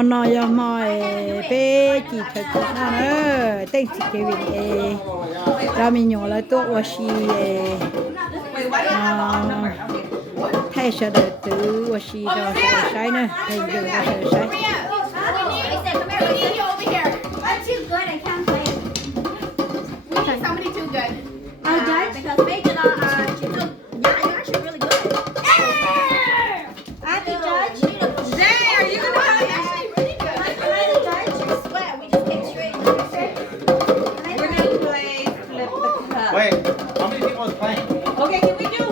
mà nói giờ mà bé chỉ thật sự nó nữa tên chỉ cái việc ra mình nhỏ lại tốt quá xí thay sợ đời tử quá xí cho sợ sai nữa thay giờ quá sợ sai I'm too good. I can't play. We need somebody too good. Judge? Because Major, yeah, you're actually really good. I'm the judge. Jay, are you gonna have Actually really good. I'm the judge. I swear, we just came straight. We're gonna play flip the cup. Wait, how many people is playing? Okay, can we do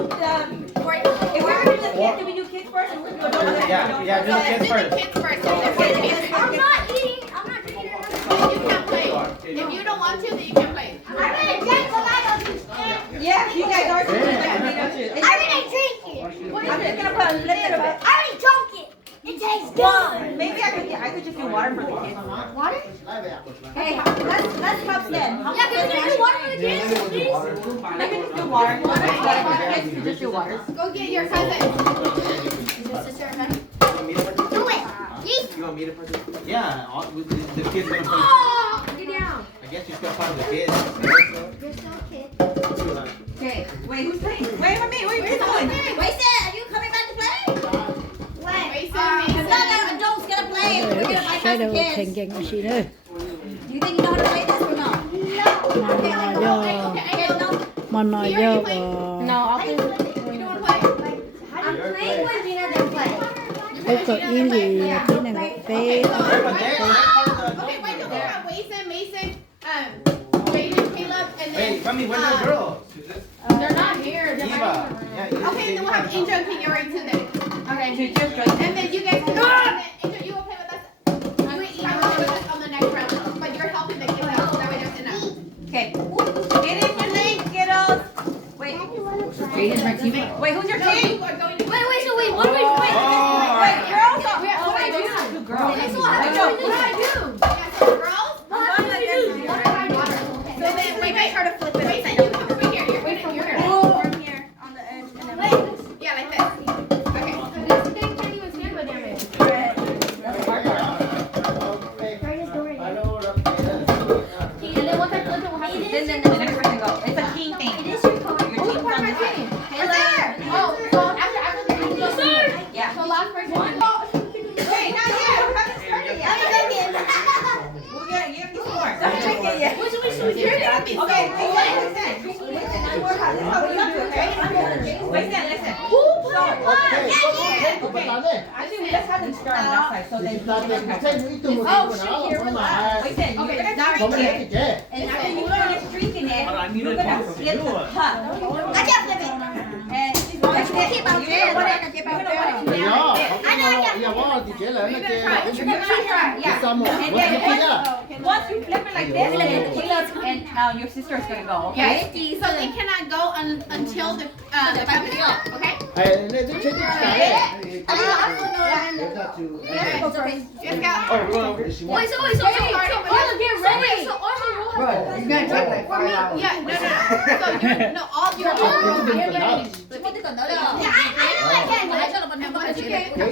if we're gonna do the kids, do we do kids first and we're gonna do the Yeah, do the kids first. I'm not eating. I'm not drinking. You can play. If you don't want to, then you can play. I'm gonna drink, but I don't do. Yeah, you guys are doing that. We don't do it. I'm gonna drink it. I'm just gonna put a little bit. I already drank it. It tastes good. Maybe I could just do water for the kids. Water? Hey, let's help them. Yeah, can we do water for the kids, please? I can just do water. Kids can just do water. Go get your cousin. Do it. You want me to participate? Yeah, the kids gonna play. Oh, get down. I guess you're still part of the kids. You're so kid. Okay, wait, who's playing? Wait for me, where are you going? Wait, are you coming back to play? When? Wait, No, adults gonna play. We're gonna play sai for đâu the kids. thành kiện quá xí nữa You think you know how to play this or no? mà nói giờ No, I'll do You don't want to play? I'm playing with Gina, then play. cái cỡ in thì cái này nó bé Okay, wait, so we have Mason, Jaden, Caleb, and Hey, then tell me when the girls? they're not here. They're Eva. right Yeah, here. Okay, then we'll have Angel and Kinyori too then. Okay, and then you guys can Angel, you will play with us. You and Eva will play with us on the next round, but you're helping the kids out, so that way there's enough. Okay. Get in your lane, kiddos. Wait. Wait, who's your No, team? you are going to Wait, what do we Wait, girls? Oh, wait, do? two girls. Okay, so what do we do? Yeah, so girls, so then wait, try to flip it. Wait, you come over here. You're waiting here. From here on the edge and then Yeah, like this. Okay. Then the next person go. It's a team thing. it is your card. Your team's on the team. Oh, so after the team. Yeah. So last person. Wait, not yet. We haven't started yet. We'll get you some more. Don't drink it yet. You're gonna be so Okay, cool. listen. Listen. Okay. Actually, we just have them start on that side, so they Oh, shoot, here, relax. Listen, you're gonna drink it, and after you finish drinking it, you're gonna flip the cup. I can't flip it. And she's going to Keep out there. you're gonna Keep want out it there. to now. Ja, var det gäller We're med gonna try. You're gonna try, yeah. samma. And Vad then tycker jag? once you flip it like this, then Caleb and your sister is gonna go, okay? Yes. So they cannot go until the cup is filled. Okay. Nej, det tycker jag. I also know that. Jag got to. Just go. Oh, we're going over. Wait, so Arlo, get ready. So Arlo will have to. It's gonna take like 5 hours. Yeah, no. So you're all your Jag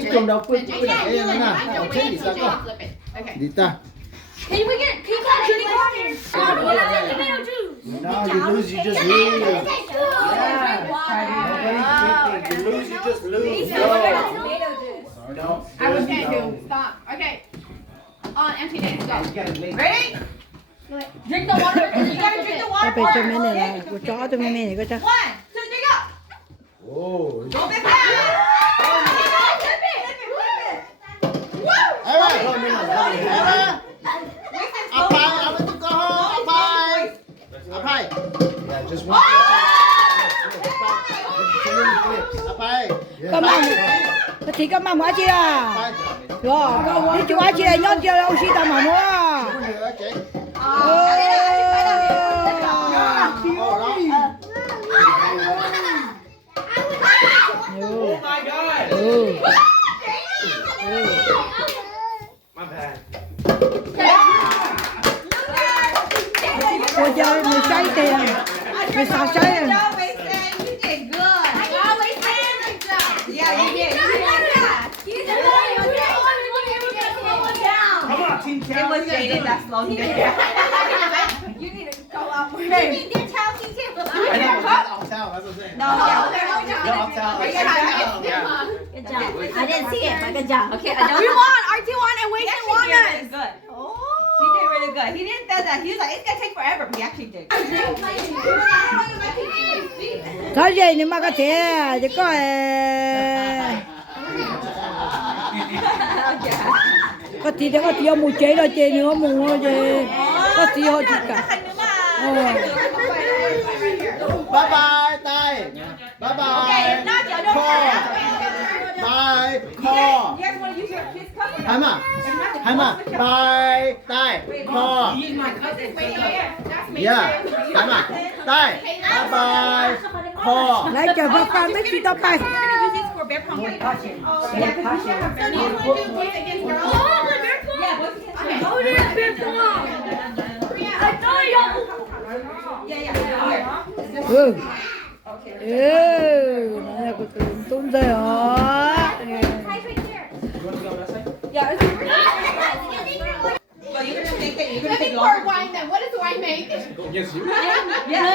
är inte på det ena. Jag tänker så här. flip it. Okay. Lita. Can we get chili waters? Tomato juice. No, you lose, you just lose. You lose, you just lose. No. Okay, stop. Okay. On empty days, go. Ready? Drink the water. You gotta drink the water. cái bên trong này là của chó tôi mới này có chắc 1, 2, 3, go. Oh. Go big fast. Apai, I want to go home. Apai. Apai. Yeah, just one. Apai. có mắm thì có mắm quá chưa rồi đi chú quá chưa nhót chưa đâu xí tao mà mua Oh my god! My bad. cô chơi người say tiền người sao say You did good. Yeah, you did. You did. talking cow. It was Jaden that's long. You need to go out more. You mean they're talking too? I know, that's off town, that's what I'm saying. No, You're yeah. off town. Good job. Good job. I didn't see it, but good job. Okay, We won. RT won and He Wasted actually won did us. really good. He did really good. He didn't say that. He was like, it's gonna take forever, but he actually did. Có gì nhưng mà có thể chỉ có có tí để có tí mua chế rồi chế nữa mua chế có tí họ chỉ cả. Bye bye, tay. Bye bye. Okay, if not, y'all don't Call. have Bye, You call. guys want to use your kids' cup? Hai mà. Hai mà. Bye, tay. Call. Wait here. That's me. Yeah. Hai mà. Tay. Bye bye. Call. Lấy chờ vào pha mấy chị tao bay. We're gonna use these for bear pong. Yeah, because we have a So bear do you pong. want to do boys against girls? Oh, bear pong. Yeah, boys against girls. Oh, there's bear pong. I told you. Yeah, yeah. Here. Ừ. Này có tốn rồi hả? Yeah, it's Well, you're gonna make it. You're gonna Let me take pour longer. wine then. What does wine make? Against you? Yeah.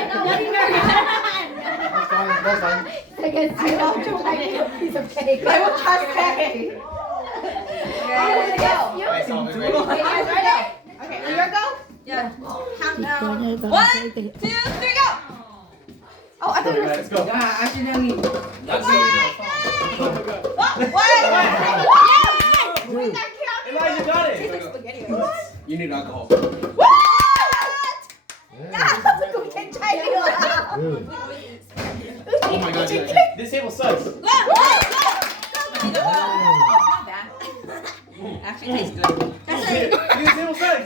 That's fine. I love you. I need a piece of cake. I will trust Kay. Nice, Alvin, ready? Okay, guys, ready? Okay, will you go? Yeah. Count down. 1, 2, 3, go. Oh, I thought you were. Let's go. That's Wait, that count. Elijah got it. Spaghetti. You need alcohol. What? Oh my god, this table sucks. Actually tastes good. This table sucks.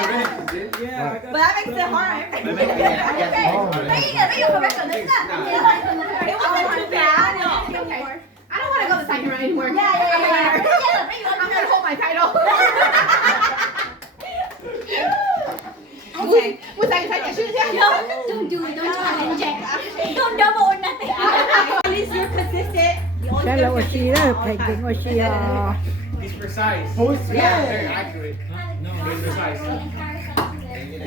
But that makes it hard. Oh. It wasn't too bad. Okay. I don't want to go the second round anymore. I'm gonna hold my title. Okay. Was I second? Shoot, yeah. Don't do it. Don't challenge it. Don't double or nothing. At least you're consistent. Cái là oxy đó, phải dùng oxy à. He's precise. Who's Yeah, very accurate. He's precise.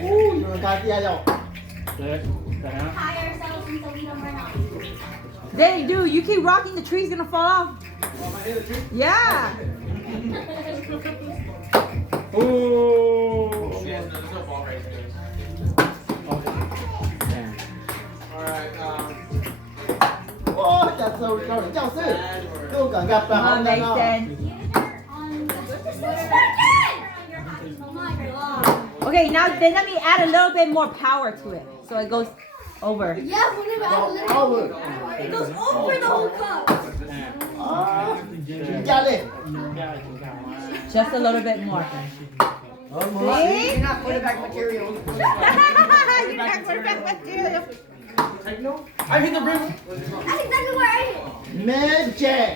Ooh, you're gonna die rồi. Danny, dude, you keep rocking, the tree's gonna fall off. Yeah. Oh. There's no ball right there. Alright, Ô, chào sư, chào sư. Tôi cần gặp bà hôm nay không? Mason. Okay, now then let me add a little bit more power to it, so it goes over. Yeah, we're gonna add a little. Over. It goes over the whole cup. Kiểm tra đi. Just a little bit more. See? You're not putting back material. You're not putting back material. I hit the rim. That's exactly where I hit. Magic.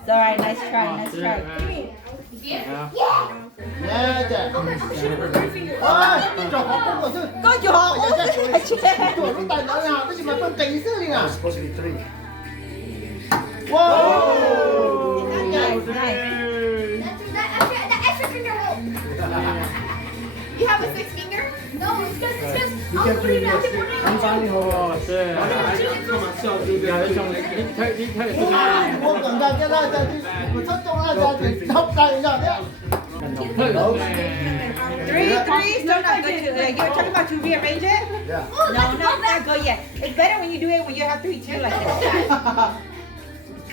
It's alright, nice try, nice try. Magic. Ôi, trò học cũng có sư. Có chỗ Ôi, dạ, dạ. dạ. Trò cũng tài nói nào, cái gì mà phân cảnh sư đi nào. Wow. Nice, nice. That extra finger hold. You have a 6 finger? No, it's just I'll put it out. Cô cần ra cái ra một thất trong ra thì học tài ra đấy. 3, 3, still not good to, like, you're talking about to rearrange it? Yeah. No, not that good yet. It's better when you do it when you have 3, 2 like this.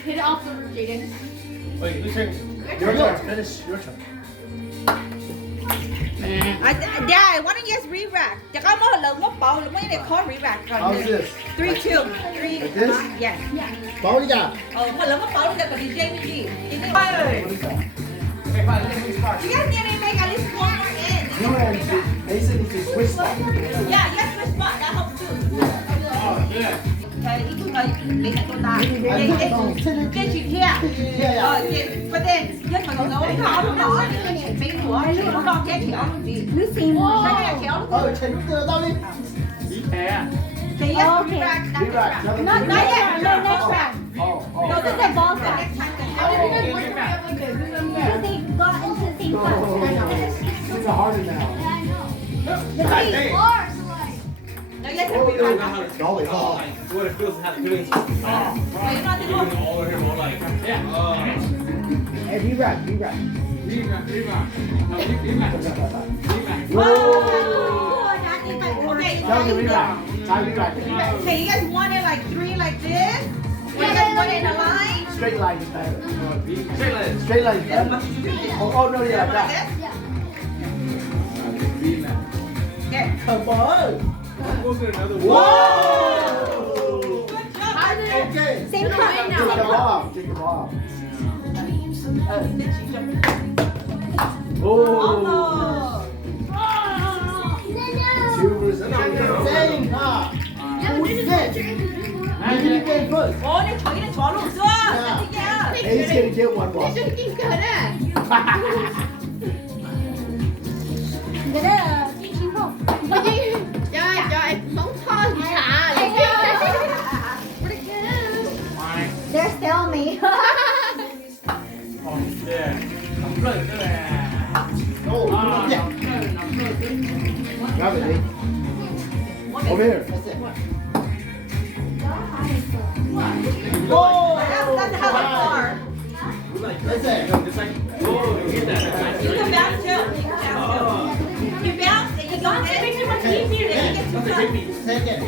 Hit it off the roof, Jaden. Wait, who's turn? Your turn. Finish your turn. Dad, why don't you just re-rack? Chắc có một lần một bầu là mấy này khó re-rack còn How's this? 3, 2, 3. Like this? Yeah. Bảo đi ra. Một lần một bầu là còn DJ như gì? Okay, fine, let's get started. You guys need to make at least one more in. You and Mason need to switch spot. Yeah, yes, switch spot. That helps too. Oh, yeah. 你係都得，你住 here，不但一同我講，俾我攞隻橋，你先喎，隻橋。哦，前面這個道理。第一 Okay. not yet, no, next round. Oh, oh. This is the ball side. Next time. Because they got into the same class. These are harder now. Yeah, I know. The three bars, like. No, yes, You don't know how to Golly, oh. what it feels to have the feelings. All of him all like, Hey, be right, be right. Okay. Tell me be right. Tell me be right. Okay, you guys want it like 3 like this? Or you guys want it in a line? Straight line is better. straight line. Straight line is better. Oh, oh no, yeah, Like that. this? Yeah. Okay. Come on. Another Whoa! Good job. Okay. Same class. Take them off. Take them off. Oh. Almost. Two versus same, huh? Who's next? You need to get first. Ồ, nó chửi nó chó luôn chưa? Hey, he's gonna get one more. Cái đó là chính không? They're still me. Oh, yeah. Grab it, Lee. Over here. That's it. Whoa! That's how far. That's it. You can bounce too. You bounce and you go in. It makes it much easier. Then you get to cut. Take it.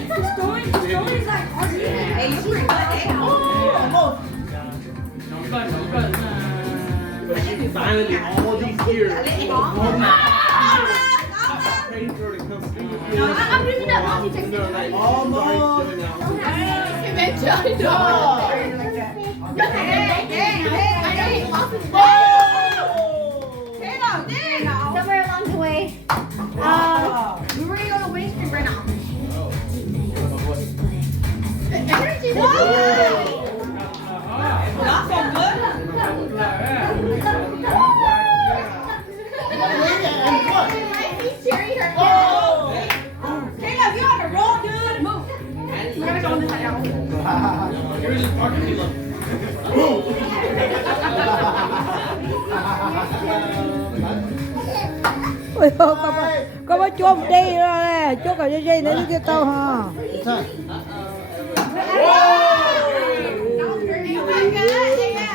Hey, you're pretty good, eh? Almost. Finally, all these years. I'm using that multi-technique. Almost. Somewhere along the way. We were gonna go to Wayne Street right now. Not so good. He's cheering her. Caleb, you're on a roll, dude. Move. We're gonna go on this side now. Here's his parking lot. Ôi có bác chua một đi rồi nè, chua cả dây nữa đi tao hả?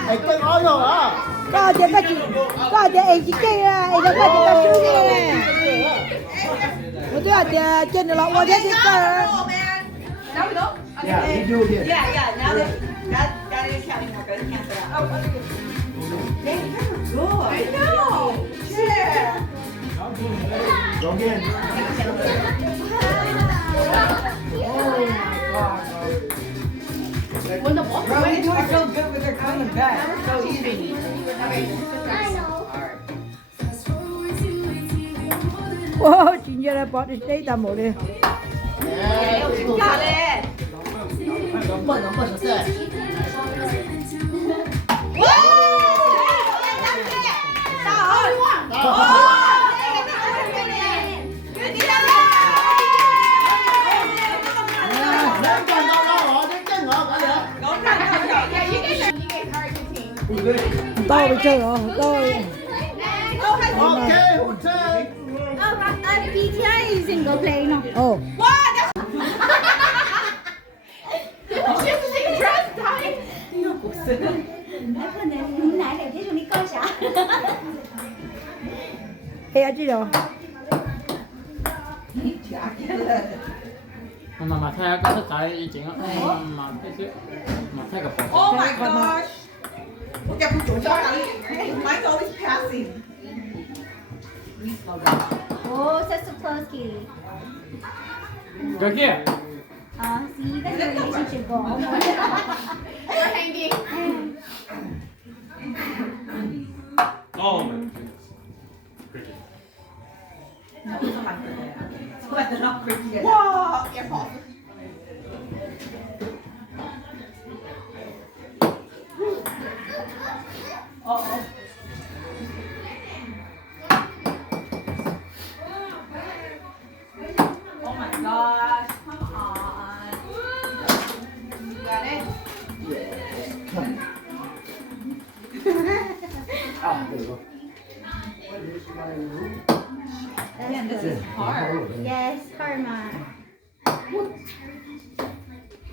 Hey, take all your Có thì các chị, có thì ấy chị kia, ấy là có thì các sư kia nè. Một thứ là trên là lọ thế thì sao? Roll, man. Now we go. Yeah, you do it here. Yeah. Now that is counting now. Go ahead and cancel it out. Oh, yeah, you're good. I know. Yeah. Go again. When the ball Bro, you do it so good with her coming back. So easy. I know. Wow, chị nhớ là bỏ đi đây tao một đi. Yeah, let's go. Got it. Don't push, what's that? Woo! Tôi bị chơi rồi, tôi. Okay, who turn? PTI is single play no. Ồ, Nãy để thấy chúng đi coi sao? ê anh chị rồi. mà thay có tất cả ý chuyện á mà cái xíu mà thay gặp Oh my gosh. Look at the Mine's always passing. Oh, such a close kitty. cái kia See, that's a relationship goal. We're hanging. Oh my goodness. No, it's not like that. It's not cricket. Whoa! Yeah, Paul. Oh my gosh, come on. Got it? Come. Ah, there you go. Man, this is hard. Yes, karma.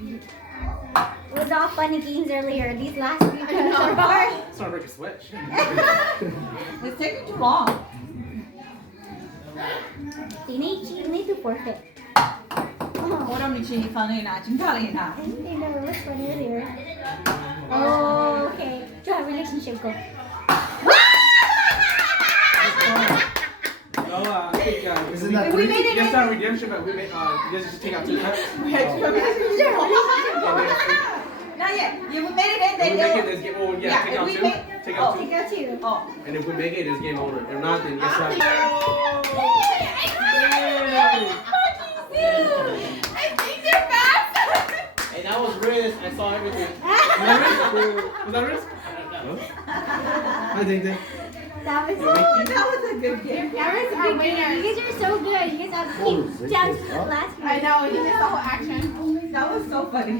It was all fun and games earlier. These last few times are hard. It's not like a switch. It's taking too long. They need to forfeit. Hold on, Michi, funny na, chintali na. I think they never was fun earlier. Oh, okay. To have relationship go. No, I think Isn't that We made it yes, in. not redemption, but we made you guys just take out 2 cups. Not yet. You made it in, If we then make it, they'll. there's game. Oh yeah, take out if we 2. make- Take out 2. Take out two. Oh. And if we make it, it's game over. If not, then yes, not. I think they're fast. Hey, that was risk. I saw everything. Was that risk? Was that risk? I think that. That was That was a good game. that was a good game. You guys are so good. You guys have keep down to the last I know, he missed the whole action. That was so funny.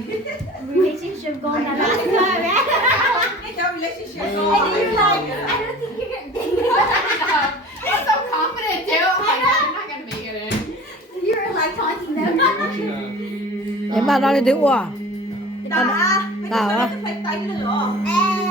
relationship going on last time, man. In that relationship. And then you're like, I don't think you're gonna I'm so confident too. I'm like, I'm not gonna make it in. you were like taunting them. Em mà nói được quá. Đã. Bây giờ phải tay lửa.